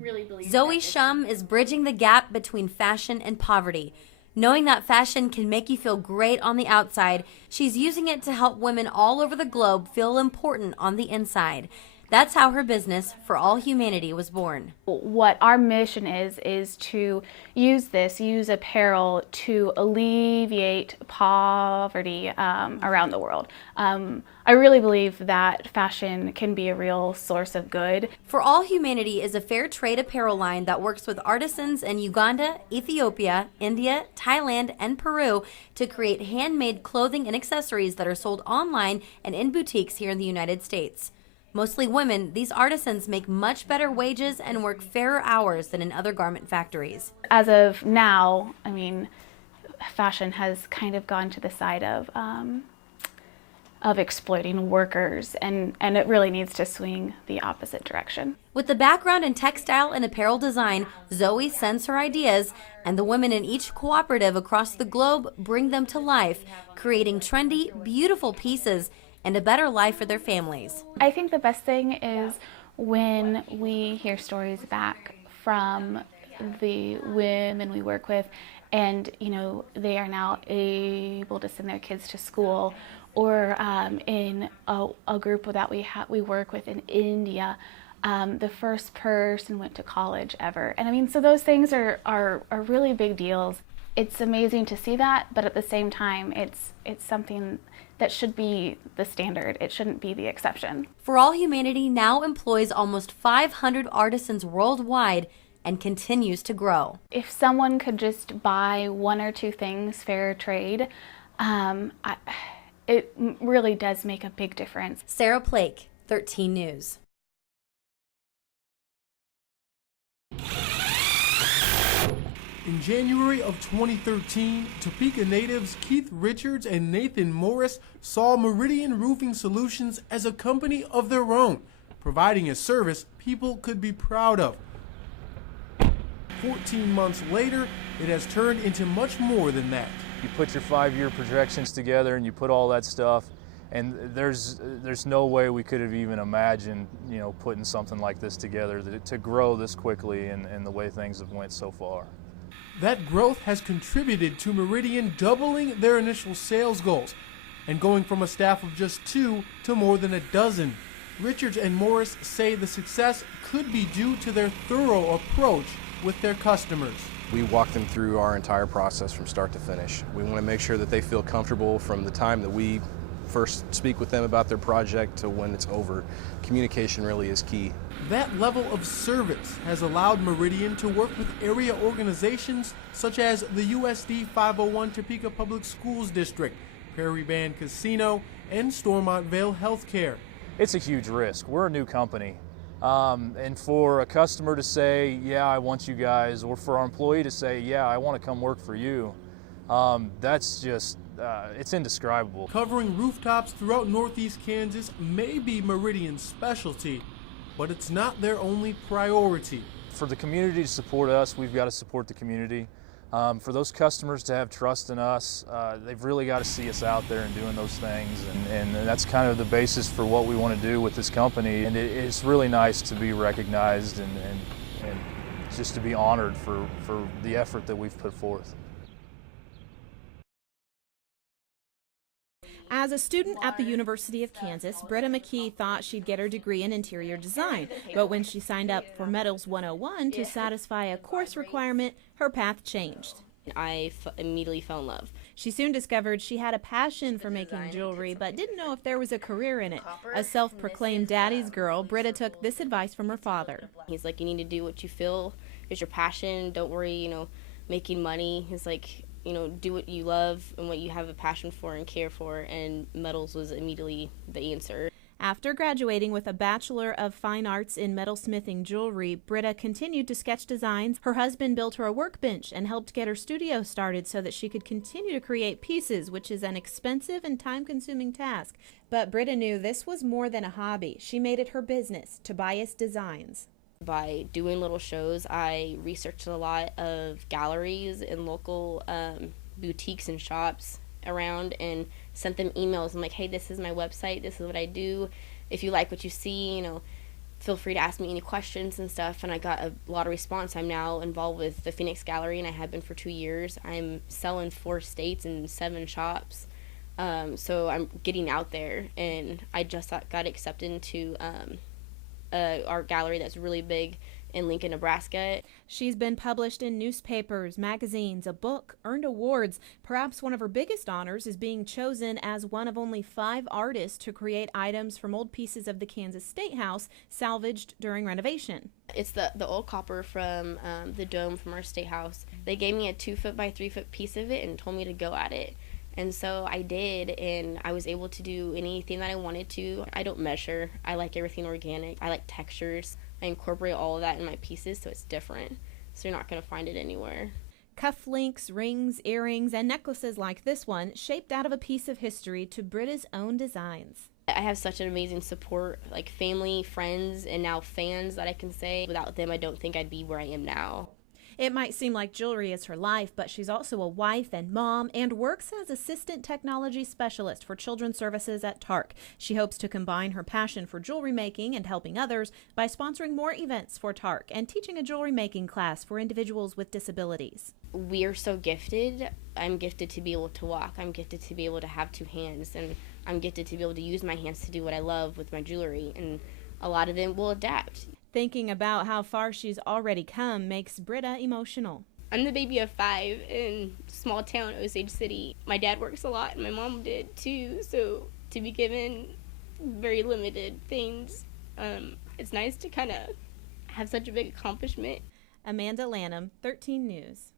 really believe Zoe Shum is bridging the gap between fashion and poverty. Knowing that fashion can make you feel great on the outside, she's using it to help women all over the globe feel important on the inside. That's how her business, For All Humanity, was born. What our mission is to use apparel to alleviate poverty around the world. I really believe that fashion can be a real source of good. For All Humanity is a fair trade apparel line that works with artisans in Uganda, Ethiopia, India, Thailand, and Peru to create handmade clothing and accessories that are sold online and in boutiques here in the United States. Mostly women, these artisans make much better wages and work fairer hours than in other garment factories. As of now, I mean, fashion has kind of gone to the side of exploiting workers, and it really needs to swing the opposite direction. With the background in textile and apparel design, Zoe sends her ideas, and the women in each cooperative across the globe bring them to life, creating trendy, beautiful pieces and a better life for their families. I think the best thing is when we hear stories back from the women we work with, and they are now able to send their kids to school, or in a group that we work with in India, the first person went to college ever. And I mean, so those things are really big deals. It's amazing to see that, but at the same time, it's something that should be the standard. It shouldn't be the exception. For All Humanity now employs almost 500 artisans worldwide and continues to grow. If someone could just buy one or two things fair trade, it really does make a big difference. Sarah Plake, 13 News. In January of 2013, Topeka natives Keith Richards and Nathan Morris saw Meridian Roofing Solutions as a company of their own, providing a service people could be proud of. 14 months later, it has turned into much more than that. You put your 5-year projections together and you put all that stuff, and there's no way we could have even imagined, putting something like this together to grow this quickly and the way things have went so far. That growth has contributed to Meridian doubling their initial sales goals and going from a staff of just 2 to more than a dozen. Richards and Morris say the success could be due to their thorough approach with their customers. We walk them through our entire process from start to finish. We want to make sure that they feel comfortable from the time that we first speak with them about their project to when it's over. Communication really is key. That level of service has allowed Meridian to work with area organizations such as the USD 501 Topeka Public Schools District, Prairie Band Casino, and Stormont Vale Healthcare. It's a huge risk. We're a new company. And for a customer to say, yeah, I want you guys, or for our employee to say, yeah, I want to come work for you, that's just, it's indescribable. Covering rooftops throughout Northeast Kansas may be Meridian's specialty, but it's not their only priority. For the community to support us, we've got to support the community. For those customers to have trust in us, they've really got to see us out there and doing those things, and that's kind of the basis for what we want to do with this company. And it's really nice to be recognized and just to be honored for the effort that we've put forth. As a student at the University of Kansas, Britta McKee thought she'd get her degree in interior design, but when she signed up for Metals 101 to satisfy a course requirement, her path changed. I immediately fell in love. She soon discovered she had a passion for making jewelry, but didn't know if there was a career in it. A self-proclaimed daddy's girl, Britta took this advice from her father. He's like, you need to do what you feel is your passion. Don't worry, making money. He's like, do what you love and what you have a passion for and care for, and metals was immediately the answer. After graduating with a Bachelor of Fine Arts in metalsmithing jewelry, Britta continued to sketch designs. Her husband built her a workbench and helped get her studio started so that she could continue to create pieces, which is an expensive and time-consuming task. But Britta knew this was more than a hobby. She made it her business, Tobias Designs. By doing little shows, I researched a lot of galleries and local boutiques and shops around and sent them emails. I'm like, hey, this is my website, this is what I do. If you like what you see, feel free to ask me any questions and stuff. And I got a lot of response. I'm now involved with the Phoenix Gallery, and I have been for 2 years. I'm selling 4 states and 7 shops. So I'm getting out there, and I just got accepted into a art gallery that's really big in Lincoln, Nebraska. She's been published in newspapers, magazines, a book, earned awards. Perhaps one of her biggest honors is being chosen as one of only 5 artists to create items from old pieces of the Kansas State House salvaged during renovation. It's the old copper from the dome from our State House. They gave me a 2-foot by 3-foot piece of it and told me to go at it. And so I did, and I was able to do anything that I wanted to. I don't measure. I like everything organic. I like textures. I incorporate all of that in my pieces, so it's different. So you're not going to find it anywhere. Cufflinks, rings, earrings, and necklaces like this one, shaped out of a piece of history to Britta's own designs. I have such an amazing support, like family, friends, and now fans that I can say. Without them, I don't think I'd be where I am now. It might seem like jewelry is her life, but she's also a wife and mom and works as assistant technology specialist for children's services at TARC. She hopes to combine her passion for jewelry making and helping others by sponsoring more events for TARC and teaching a jewelry making class for individuals with disabilities. We are so gifted. I'm gifted to be able to walk. I'm gifted to be able to have 2 hands, and I'm gifted to be able to use my hands to do what I love with my jewelry, and a lot of them will adapt. Thinking about how far she's already come makes Britta emotional. I'm the baby of 5 in a small town, Osage City. My dad works a lot, and my mom did too, so to be given very limited things, it's nice to kind of have such a big accomplishment. Amanda Lanham, 13 News.